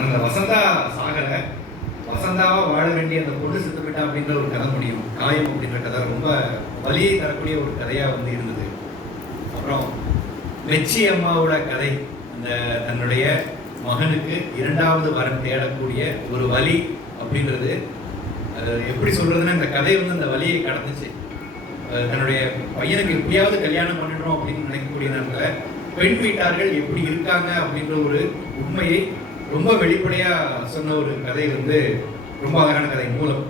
அந்த வசந்தா சாகர வசந்தாவா வாழ வேண்டிய அந்த பொண்ணு செத்து போயிட்டா அப்படின்ற ஒரு கதை முடியும். காயம் அப்படின்ற கதை ரொம்ப வலியை தரக்கூடிய ஒரு கதையா வந்து இருந்தது. அப்புறம் மெச்சி அம்மாவோட கதை, அந்த தன்னுடைய மகனுக்கு இரண்டாவது வரன் தேடக்கூடிய ஒரு வலி அப்படின்றது, அது எப்படி சொல்றதுன்னா, இந்த கதை வந்து அந்த வலியை கடந்துச்சு. தன்னுடைய பையனுக்கு எப்படியாவது கல்யாணம் பண்ணிடணும் அப்படின்னு நினைக்கக்கூடிய நேரத்தில் பெண் வீட்டார்கள் எப்படி இருக்காங்க அப்படின்ற ஒரு உண்மையை ரொம்ப வெளிப்படையா சொன்ன ஒரு கதை வந்து ரொம்ப அழகான கதை. மூலம்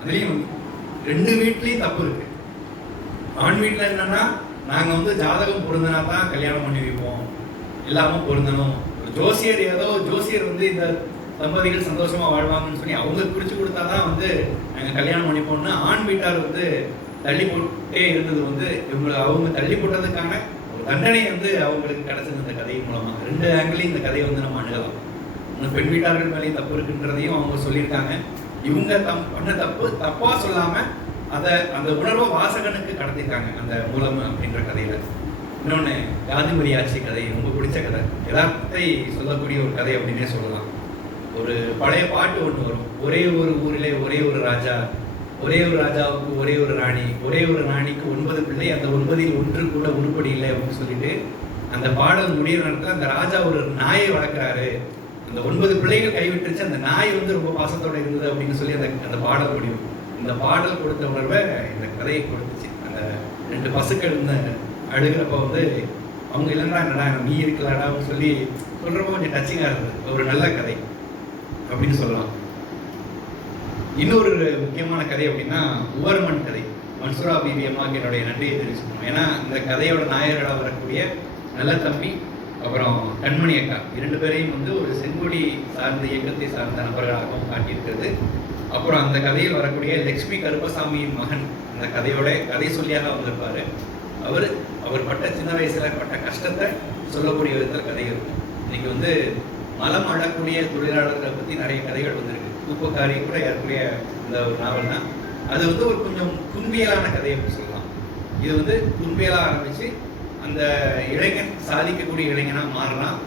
அதுலேயும் ரெண்டு வீட்லேயும் தப்பு இருக்கு. ஆண் வீட்டில் என்னன்னா, நாங்கள் வந்து ஜாதகம் பொருந்தினா தான் கல்யாணம் பண்ணி வைப்போம், எல்லாமும் பொருந்தணும். ஜோசியர் வந்து இந்த தம்பதிகள் சந்தோஷமா வாழ்வாங்கன்னு சொல்லி அவங்க குறிச்சு கொடுத்தா தான் வந்து நாங்கள் கல்யாணம் பண்ணிப்போம்னு ஆண் வீட்டார் வந்து தள்ளி போட்டே இருந்தது வந்து அவங்க தள்ளி போட்டதுக்கான ஒரு தண்டனை வந்து அவங்களுக்கு கிடைச்சது இந்த கதையின் மூலமா. ரெண்டு ஆங்கிளையும் இந்த கதையை வந்து நம்ம அணுகலாம். பெண் வீட்டார்கள் மேலேயும் தப்பு இருக்குன்றதையும் அவங்க சொல்லியிருக்காங்க. இவங்க பண்ண தப்பா சொல்லாம அதை அந்த உணர்வை வாசகனுக்கு கடத்திருக்காங்க அந்த மூலம் அப்படின்ற கதையில. இன்னொன்னு காந்திமதி ஆட்சி கதை ரொம்ப பிடிச்ச கதை, யதார்த்தத்தை சொல்லக்கூடிய ஒரு கதை அப்படின்னே சொல்லலாம். ஒரு பழைய பாட்டு ஒன்று வரும், ஒரே ஒரு ஊரிலே ஒரே ஒரு ராஜா, ஒரே ஒரு ராஜாவுக்கு ஒரே ஒரு ராணி, ஒரே ஒரு ராணிக்கு 9 பிள்ளை, அந்த 9இல் ஒன்று கூட உருப்படி இல்லை அப்படின்னு சொல்லிட்டு அந்த பாடல் முடிகிற நேரத்தில் அந்த ராஜா ஒரு நாயை வளர்க்குறாரு. அந்த 9 பிள்ளைகள் கைவிட்டுருச்சு, அந்த நாய் வந்து ரொம்ப பாசத்தோட இருந்தது அப்படின்னு சொல்லி அந்த பாடல் முடியும். இந்த பாடல் கொடுத்த உணர்வை இந்த கதையை கொடுத்துச்சு. அந்த 2 பசுக்கள் வந்து அழுகிறப்ப வந்து அவங்க இல்லைன்னா நீ இருக்கலாடான்னு சொல்லி சொல்றப்போ கொஞ்சம் டச்சிங்காக இருந்தது. ஒரு நல்ல கதை அப்படின்னு சொல்லலாம். இன்னொரு முக்கியமான கதை அப்படின்னா உவர்மன் கதை. மன்சூரா பிபி அம்மாவுக்கு என்னுடைய நன்றியை தெரிவிச்சுக்கணும். ஏன்னா இந்த கதையோட நாயர்களாக வரக்கூடிய நல்ல தம்பி அப்புறம் கண்மணி அக்கா 2 பேரையும் வந்து ஒரு செங்கொடி சார்ந்த இயக்கத்தை சார்ந்த நபர்களாகவும் காட்டியிருக்கிறது. அப்புறம் அந்த கதையில் வரக்கூடிய லக்ஷ்மி கருப்பசாமியின் மகன் அந்த கதையோட கதை சொல்லியாக வந்திருப்பாரு. அவர் பட்ட சின்ன வயசுல பட்ட கஷ்டத்தை சொல்லக்கூடிய விதத்தில் கதை இருக்கும். இன்னைக்கு வந்து மலம் அழக்கூடிய தொழிலாளர்களை பற்றி நிறைய கதைகள் வந்திருக்கு. தூப்பக்காரி கூட ஏற்கக்கூடிய இந்த ஒரு நாவல் தான். அது வந்து ஒரு கொஞ்சம் துன்பியலான கதை அப்படின்னு சொல்லலாம். இது வந்து துன்பியலாக ஆரம்பிச்சு அந்த இளைஞன் சாதிக்கக்கூடிய இளைஞனா மாறினான்,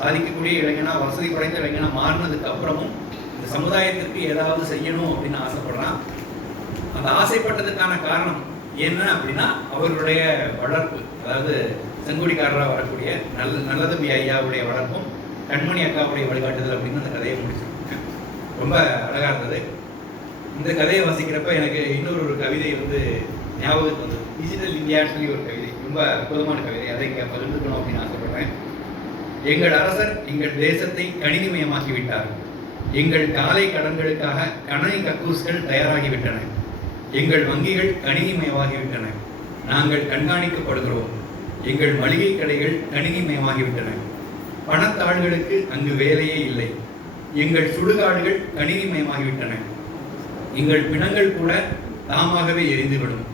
சாதிக்கக்கூடிய இளைஞனா வசதி படைத்த இளைஞனா மாறினதுக்கு அப்புறமும் இந்த சமுதாயத்திற்கு ஏதாவது செய்யணும் அப்படின்னு ஆசைப்படுறான். அந்த ஆசைப்பட்டதுக்கான காரணம் என்ன அப்படின்னா அவர்களுடைய வளர்ப்பு, அதாவது செங்கோடிக்காரராக வரக்கூடிய நல்லதம்பி ஐயாவுடைய வளர்ப்பும் கண்மணி அக்காவுடைய வழிகாட்டுதல் அப்படின்னு அந்த கதையை முடிச்சிருக்காங்க. ரொம்ப அழகா இருந்தது. இந்த கதையை வாசிக்கிறப்ப எனக்கு இன்னொரு கவிதை வந்து ஞாபகத்துக்கு வந்தது. டிஜிட்டல் இந்தியான்னு சொல்லி ஒரு கவிதை, ரொம்ப அற்புதமான கவிதை. அதை இங்கே பகிர்ந்துக்கணும் அப்படின்னு ஆசைப்படுறேன். எங்கள் அரசர் எங்கள் தேசத்தை கணினிமயமாக்கிவிட்டார். எங்கள் காலை கடன்களுக்காக கணனி கக்கூஸ்கள் தயாராகிவிட்டன. எங்கள் வங்கிகள் கணினிமயமாகிவிட்டன. நாங்கள் கண்காணிக்கப்படுகிறோம். எங்கள் மளிகை கடைகள் கணினிமயமாகிவிட்டன. பணத்தாள்களுக்கு அங்கு வேலையே இல்லை. எங்கள் சுடுகாடுகள் கணினிமயமாகிவிட்டன. எங்கள் பிணங்கள் கூட தாமாகவே எரிந்துவிடும்.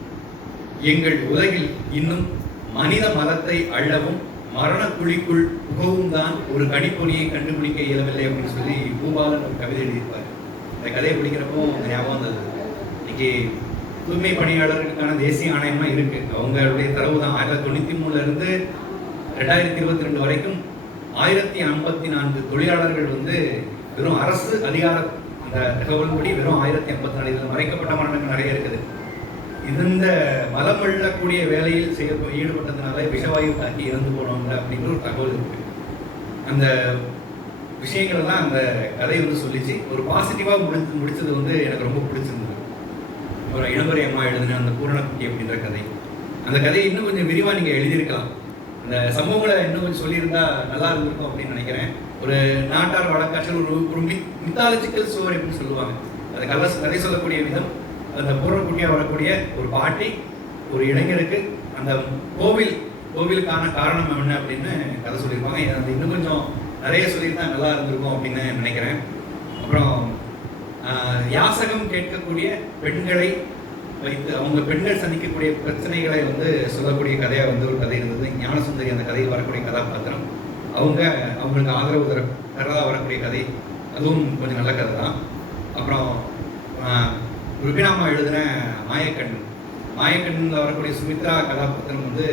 எங்கள் உலகில் இன்னும் மனித மலத்தை அள்ளவும் மரண குழிக்குள் புகவும் தான் ஒரு கணிப்பொறியை கண்டுபிடிக்க இயலவில்லை அப்படின்னு சொல்லி பூபாலன் ஒரு கவிதை எழுதியிருப்பார். இந்த கதையை பிடிக்கிறப்போ ஞாபகம் வந்தது. இன்னைக்கு தூய்மை பணியாளர்களுக்கான தேசிய ஆணையமாக இருக்கு. அவங்களுடைய தரவு தான் 1993 இருந்து 2022 வரைக்கும் 1054 தொழிலாளர்கள் வந்து வெறும் அரசு அதிகார அந்த தகவல்படி வெறும் 1054. இதில் மறைக்கப்பட்ட மரணங்கள் நிறைய இருக்குது. இந்த மலம் அள்ளக்கூடிய வேலையில் ஈடுபட்டதுனால விஷவாயு தாக்கி இறந்து போனவங்க அப்படின்ற ஒரு தகவல் இருக்கு. அந்த விஷயங்கள் தான் அந்த கதை வந்து சொல்லிச்சு. ஒரு பாசிட்டிவாக முடிச்சது வந்து எனக்கு ரொம்ப பிடிச்சிருந்தது. ஒரு இளம்பரை அம்மா எழுதின அந்த பூரணக்குட்டி அப்படின்ற கதை, அந்த கதையை இன்னும் கொஞ்சம் விரிவாக நீங்கள் எழுதியிருக்கலாம். அந்த சமூகங்களை இன்னும் கொஞ்சம் சொல்லியிருந்தா நல்லா இருந்திருக்கும் அப்படின்னு நினைக்கிறேன். ஒரு நாட்டார் வழக்காற்றல் ஒரு மித்தாலஜிக்கல் ஸ்டோரி அப்படின்னு சொல்லுவாங்க. அந்த கதை சொல்லக்கூடிய விதம், அந்த பூரணக்குட்டியாக வரக்கூடிய ஒரு பாட்டி ஒரு இளைஞருக்கு அந்த கோவிலுக்கான காரணம் என்ன அப்படின்னு கதை சொல்லியிருப்பாங்க. அது இன்னும் கொஞ்சம் நிறைய சொல்லியிருந்தா நல்லா இருந்திருக்கும் அப்படின்னு நினைக்கிறேன். அப்புறம் யாசகம் கேட்கக்கூடிய பெண்களை வைத்து அவங்க பெண்கள் சந்திக்கக்கூடிய பிரச்சனைகளை வந்து சொல்லக்கூடிய கதையாக வந்து ஒரு கதை இருந்தது. ஞானசுந்தரி அந்த கதையில் வரக்கூடிய கதாபாத்திரம், அவங்களுக்கு ஆதரவு தரதாக வரக்கூடிய கதை, அதுவும் கொஞ்சம் நல்ல கதை தான். அப்புறம் ருபினாமா எழுதின மாயக்கண்ணில் வரக்கூடிய சுமித்ரா கதாபாத்திரம் வந்து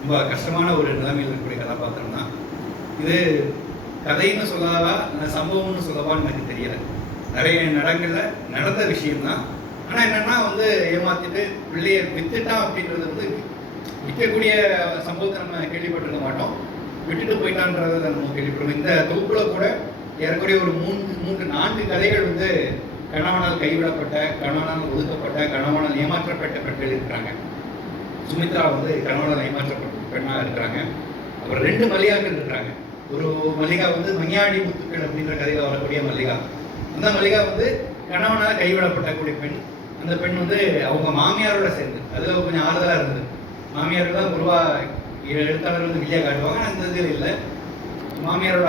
ரொம்ப கஷ்டமான ஒரு நிலைமையில் இருக்கக்கூடிய கதாபாத்திரம் தான். இது கதைன்னு சொல்லவா சம்பவம்னு சொல்லவான்னு எனக்கு தெரியல. நிறைய இடங்கள்ல நடந்த விஷயம்தான். ஆனா என்னன்னா வந்து ஏமாத்திட்டு பிள்ளைய வித்துட்டான் அப்படின்றது வந்து விற்கக்கூடிய சம்பவத்தை நம்ம கேள்விப்பட்டிருக்க மாட்டோம். விட்டுட்டு போயிட்டான்றதை நம்ம கேள்விப்படுவோம். இந்த தொகுப்புல கூட ஏறக்குறைய ஒரு 4 கதைகள் வந்து கணவனால் கைவிடப்பட்ட, கணவனால் ஒதுக்கப்பட்ட, கணவனால் ஏமாற்றப்பட்ட பெண்கள் இருக்கிறாங்க. சுமித்ரா வந்து கணவனால் ஏமாற்றப்பட்ட பெண்ணாக இருக்கிறாங்க. அப்புறம் 2 மல்லிகாக்கள் இருக்கிறாங்க. ஒரு மல்லிகா வந்து மங்கியாடி முத்துக்கள் அப்படின்ற கதையில் வரக்கூடிய மல்லிகா. அந்த மல்லிகா வந்து கணவனால் கைவிடப்பட்டக்கூடிய பெண். அந்த பெண் வந்து அவங்க மாமியாரோட சேர்ந்து, அதில் கொஞ்சம் ஆறுதலாக இருந்தது. மாமியார்கள் தான் பொதுவாக எழுத்தாளர் வந்து வில்லியா காட்டுவாங்க. அந்த இதில் இல்லை, மாமியாரோட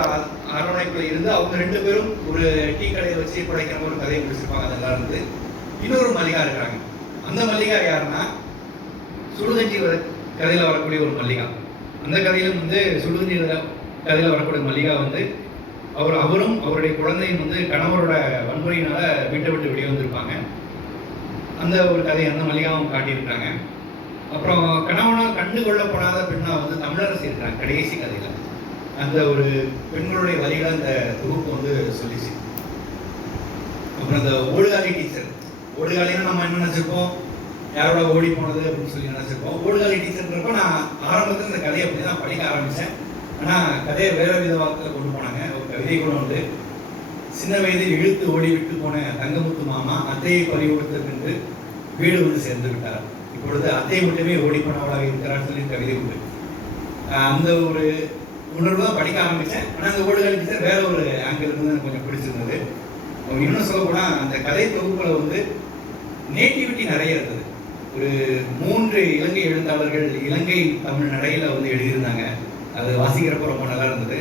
அரவணைப்பில் இருந்து அவங்க 2 பேரும் ஒரு டீ கடையை வச்சு குறைக்கிற ஒரு கதையை முடிச்சிருப்பாங்க. அதெல்லாம் இருந்து இன்னொரு மல்லிகா இருக்கிறாங்க. அந்த மல்லிகா யாருன்னா சுடுகஞ்சி கதையில் வரக்கூடிய ஒரு மல்லிகா. அந்த கதையிலும் வந்து சுடுகஞ்சி கதையில் வரக்கூடிய மல்லிகா வந்து அவரும் அவருடைய குழந்தையும் வந்து கணவரோட வன்முறையினால வீட்டை விட்டு வெளியே வந்திருப்பாங்க. அந்த ஒரு கதையை அந்த மல்லிகாவும் காட்டியிருக்காங்க. அப்புறம் கணவனால் கண்டு கொள்ளப்படாத பெண்ணா வந்து தமிழரசி இருக்கிறாங்க கடைசி கதையில. அந்த ஒரு பெண்களுடைய வழிகளை அந்த தொகுப்பு வந்து சொல்லிச்சு. அப்புறம் அந்த ஓடுகாலி டீச்சர், ஓடுகாலின்னு நம்ம என்ன நினைச்சிருப்போம், யாரோட ஓடி போனது அப்படின்னு சொல்லி நினைச்சிருப்போம். ஓடுகாலி டீச்சர்ன்றப்ப நான் ஆரம்பத்தில் இந்த கதையை அப்படி தான் படிக்க ஆரம்பித்தேன். ஆனால் கதையை வேற வித வாக்கில் கொண்டு போனாங்க. ஒரு கவிதை கூட வந்து, சின்ன வயதில் இழுத்து ஓடி விட்டு போன தங்கமுத்து மாமா அத்தையை பறிகொடுத்த பின்பு வீடு வந்து சேர்ந்து விட்டார். இப்பொழுது அத்தையை மட்டுமே ஓடி போனவளாக இருக்கிறான்னு சொல்லி கவிதை உண்டு. அந்த ஒரு உணர்வு தான் படிக்க ஆரம்பித்தேன். ஆனால் அந்த ஓடுகாலி டீச்சர் வேற ஒரு ஆங்கிள் வந்து எனக்கு கொஞ்சம் பிடிச்சிருந்தது. இன்னும் சொல்ல போனால் அந்த கதை தொகுப்புல வந்து நேட்டிவிட்டி நிறைய இருந்தது. ஒரு 3 இலங்கை எழுத்தாளர்கள் இலங்கை தமிழ் நடையில வந்து எழுதியிருந்தாங்க. அது வாசிக்கிறப்ப ரொம்ப நல்லா இருந்தது.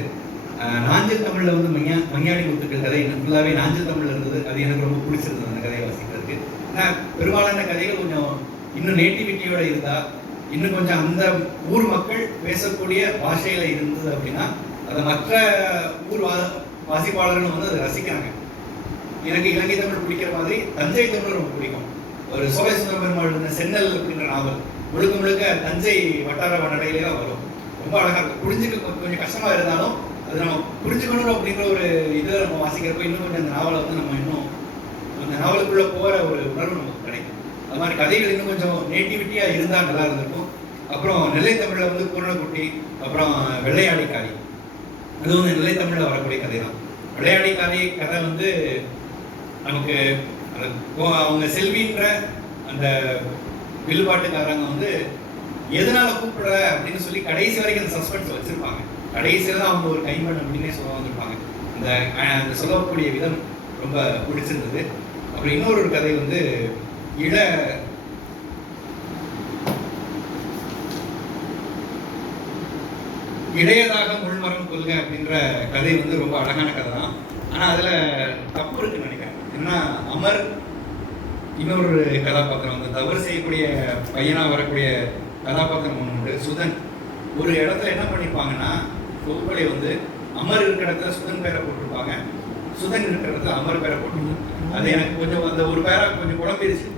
நாஞ்சல் தமிழ்ல வந்து மங்கியாடி முத்துக்கள் கதை ஃபுல்லாவே நாஞ்சல் தமிழ்ல இருந்தது. அது எனக்கு ரொம்ப பிடிச்சிருந்தது அந்த கதையை வாசிக்கிறதுக்கு. ஆனால் பெரும்பாலான கதைகள் கொஞ்சம் இன்னும் நேட்டிவிட்டியோட இருந்தா, இன்னும் கொஞ்சம் அந்த ஊர் மக்கள் பேசக்கூடிய பாஷையில இருந்தது அப்படின்னா அதை மற்ற ஊர் வாசிப்பாளர்கள் வந்து அதை ரசிக்கிறாங்க. எனக்கு இலங்கை தமிழ் பிடிக்கிற மாதிரி தஞ்சை தமிழ் ரொம்ப பிடிக்கும். ஒரு சோலை சுந்தர பெருமாள் இருந்த சென்னல் அப்படின்ற நாவல் முழுக்க முழுக்க தஞ்சை வட்டார நடையிலே தான் வரும். ரொம்ப அழகா இருக்கும். புரிஞ்சுக்க கொஞ்சம் கஷ்டமா இருந்தாலும் அது நம்ம புரிஞ்சுக்கணும் அப்படின்ற ஒரு இதில் நம்ம வாசிக்கிறப்ப இன்னும் கொஞ்சம் அந்த நாவலை வந்து நம்ம இன்னும் அந்த நாவலுக்குள்ள போகிற ஒரு உணர்வு நமக்கு கிடைக்கும். அது மாதிரி கதைகள் இன்னும் கொஞ்சம் நேட்டிவிட்டியா இருந்தால் நல்லா இருந்திருக்கும். அப்புறம் நெல்லை தமிழ்ல வந்து பூரணக்குட்டி, அப்புறம் வெள்ளையாடிக்காரி, அது வந்து நெல்லை தமிழ்ல வரக்கூடிய கதை தான். வெள்ளையாடிக்காரி கதை வந்து நமக்கு அவங்க செல்வின்ற அந்த வில்லுபாட்டுக்காரங்க வந்து எதனால கூப்பிடுற அப்படின்னு சொல்லி கடைசி வரைக்கும் அந்த சஸ்பென்ஸ் வச்சிருப்பாங்க. கடைசியில தான் அவங்க ஒரு கைமண் அப்படின்னே சொல்ல வந்திருப்பாங்க. அந்த சொல்லக்கூடிய விதம் ரொம்ப பிடிச்சிருந்தது. அப்புறம் இன்னொரு கதை வந்து இடையதாக முள்மரம் கொள்கை அப்படின்ற கதை வந்து ரொம்ப அழகான கதை தான். ஆனால் அதில் தப்பு இருக்குன்னு நினைக்கிறேன். ஏன்னா அமர் இன்னொரு கதாபாத்திரம் வந்து தவறு செய்யக்கூடிய பையனாக வரக்கூடிய கதாபாத்திரம் ஒன்று உண்டு, சுதன். ஒரு இடத்துல என்ன பண்ணியிருப்பாங்கன்னா, தொகுப்பலை வந்து அமர் இருக்கிற இடத்துல சுதன் பேரை போட்டிருப்பாங்க, சுதன் இருக்கிற இடத்துல அமர் பேரை போட்டிருப்பாங்க. அது எனக்கு கொஞ்சம் அந்த ஒரு பேரை கொஞ்சம் குழம்பிடுச்சு.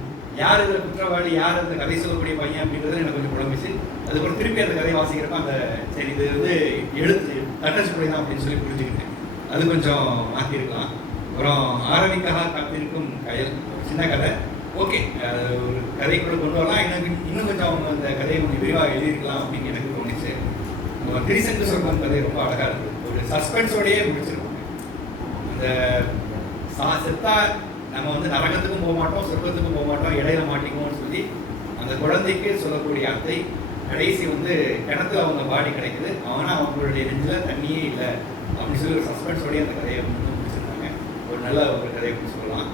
யார் இதில் குற்றவாளி, யார் அந்த கதை சொல்லக்கூடிய பையன் அப்படின்றது எனக்கு கொஞ்சம் குழம்பிச்சு. அதுக்கப்புறம் திருப்பி அந்த கதை வாசிக்கிறப்ப அந்த சரி இது வந்து எழுத்து தட்டச்சுப்படி தான் அப்படின்னு சொல்லி புரிஞ்சுக்கிட்டேன். அது கொஞ்சம் மாற்றிருக்கலாம். அப்புறம் ஆரம்பிக்கா காத்திருக்கும் கயல், சின்ன கதை, ஓகே, ஒரு கதைக்குள்ள கொண்டு வரலாம். இன்னும் கொஞ்சம் அவங்க அந்த கதையை கொஞ்சம் விரிவாக எழுதியிருக்கலாம் அப்படின்னு எனக்கு தோணுச்சு. திரிசென்று சொல்ற கதை ரொம்ப அழகாக இருந்தது. ஒரு சஸ்பென்ஸோடையே முடிச்சிருக்கோம். அந்த செத்தா நம்ம வந்து நரகத்துக்கும் போக மாட்டோம், சொர்க்கத்துக்கும் போக மாட்டோம், இடையில மாட்டிக்குவோம்னு சொல்லி அந்த குழந்தைக்கு சொல்லக்கூடிய அத்தை கடைசி வந்து கிணத்துல அவங்க பாடி கிடைக்குது, ஆனால் அவங்களுடைய நெஞ்சில் தண்ணியே இல்லை அப்படின்னு சொல்லி ஒரு சஸ்பென்ஸோடய அந்த கதையை வந்து முடிச்சிருந்தாங்க. ஒரு நல்ல ஒரு கதையை அப்படின்னு சொல்லலாம்.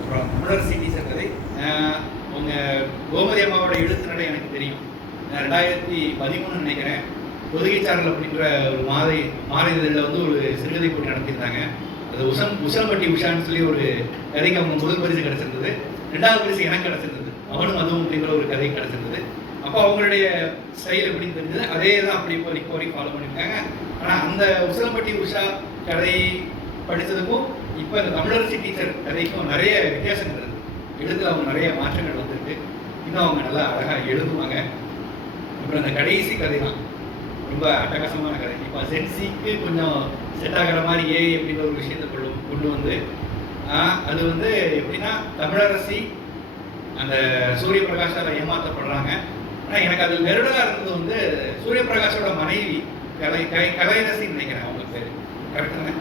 அப்புறம் தமிழரசி டீச்சர் கதை, அவங்க கோமதி அம்மாவோட எழுத்து நடை எனக்கு தெரியும். 2013 நினைக்கிறேன், பொதுகைச்சாரல் அப்படின்ற ஒரு மாத இதழில் வந்து ஒரு சிறுகதை போட்டி நடத்தியிருந்தாங்க. அது உசலம்பட்டி உஷான்னு சொல்லி ஒரு கதைக்கு அவங்க முதல் பரிசு கிடைச்சிருந்தது. 2வது பரிசு எனக்கு கிடைச்சிருந்தது, அவனும் அதுவும் அப்படிங்கிற ஒரு கதை கிடைச்சிருந்தது. அப்போ அவங்களுடைய ஸ்டைல் எப்படின்னு தெரிஞ்சது, அதே தான் அப்படி இப்போ வரைக்கும் ஃபாலோ பண்ணியிருக்காங்க. ஆனால் அந்த உசலம்பட்டி உஷா கதை படித்ததுக்கும் இப்போ இந்த தமிழரசி டீச்சர் கதைக்கும் நிறைய வித்தியாசங்கள் இருக்குது. எழுத்துல அவங்க நிறைய மாற்றங்கள் வந்துருக்கு. இன்னும் அவங்க நல்லா அழகாக எழுதுவாங்க. அப்புறம் அந்த கடைசி கதை தான் ரொம்ப அட்டகாசமான கதை. இப்போ சென்சிக்கு கொஞ்சம் செட் ஆகிற மாதிரி ஏஐ அப்படின்ற ஒரு விஷயத்தை கொண்டு வந்து அது வந்து எப்படின்னா தமிழரசி அந்த சூரிய பிரகாஷால ஏமாற்றப்படுறாங்க. ஆனால் எனக்கு அதில் நெருடலாக இருந்தது வந்து சூரிய பிரகாஷோட மனைவி கலைரசி நினைக்கிறேன் அவங்க பேர், கரெக்டான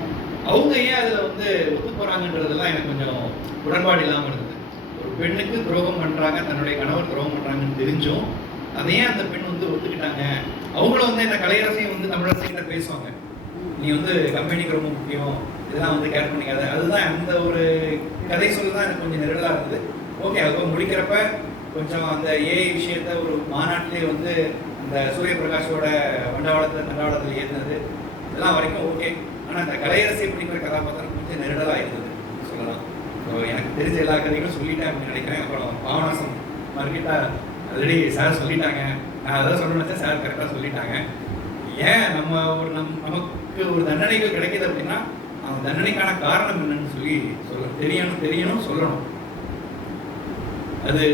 அவங்க ஏன் அதில் வந்து ஒத்து போகிறாங்கன்றதெல்லாம் எனக்கு கொஞ்சம் உடன்பாடு இல்லாமல் இருந்தது. ஒரு பெண்ணுக்கு துரோகம் பண்ணுறாங்க, தன்னுடைய கணவர் துரோகம் பண்ணுறாங்கன்னு தெரிஞ்சும் அதையே அந்த பெண் வந்து ஒத்துக்கிட்டாங்க. அவங்களும் வந்து இந்த கலையரசையும் வந்து தமிழரசிகிட்ட பேசுவாங்க, நீ வந்து கம்பெனிக்கு ரொம்ப முக்கியம், இதெல்லாம் வந்து கேர் பண்ணிக்காத. அதுதான் அந்த ஒரு கதை சொல்ல தான் எனக்கு கொஞ்சம் நெருடலாக இருந்தது. ஓகே, அதுவும் முடிக்கிறப்ப கொஞ்சம் அந்த ஏஐ விஷயத்த ஒரு மாநாட்டிலே வந்து இந்த சூரிய பிரகாஷோட தண்டவாளத்தில் ஏறினது இதெல்லாம் வரைக்கும் ஓகே. ஆனால் இந்த கலையரசி அப்படிங்கிற கதாபாத்திரம் கொஞ்சம் நெருடலாக இருந்தது சொல்லலாம். எனக்கு தெரிஞ்ச எல்லா கதைகளும் சொல்லிட்டேன் அப்படின்னு நினைக்கிறேன். அப்புறம் பாவனாசம் மார்க்கெட்டா ஆல்ரெடி சார் சொல்லிட்டாங்க, நான் அதான் சொல்லணும்னு நினச்சேன், சார் கரெக்டாக சொல்லிட்டாங்க. ஏன் நம்ம ஒரு நமக்கு ஒரு தண்டனைகள் கிடைக்கிது அப்படின்னா அந்த தண்டனைக்கான காரணம் என்னன்னு சொல்லி தெரியணும் சொல்லணும். அது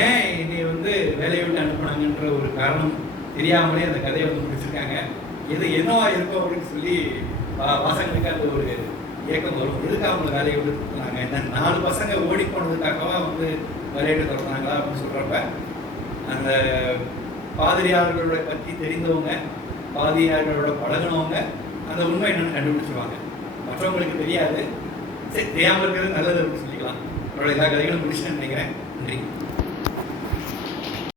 ஏன் என்னை வந்து வேலையை விட்டு அனுப்புனாங்கன்ற ஒரு காரணம் தெரியாமலே அந்த கதையை வந்து முடிச்சிருக்காங்க. எது என்னவா இருக்கும் அப்படின்னு சொல்லி பசங்களுக்கு அந்த ஒரு இயக்கம் வரும், எதுக்கு அவங்க வேலையை விட்டு கொடுத்தாங்க, இந்த 4 பசங்க ஓடி போனதுக்காகவா வந்து வேலையை விட்டு தொடர்ந்தாங்களா அப்படின்னு சொல்கிறப்ப அந்த பாதிரியார்களோட பற்றி தெரிந்தவங்க, பாதிரியார்களோட பழகினவங்க அந்த உண்மை என்னன்னு கண்டுபிடிச்சிருவாங்க. மற்றவங்களுக்கு தெரியாது, சரி தெரியாமல் இருக்கிறது நல்லது அப்படின்னு சொல்லிக்கலாம். அவரோட எல்லா கதைகளும் முடிச்சுன்னு நினைக்கிறேன். நன்றி.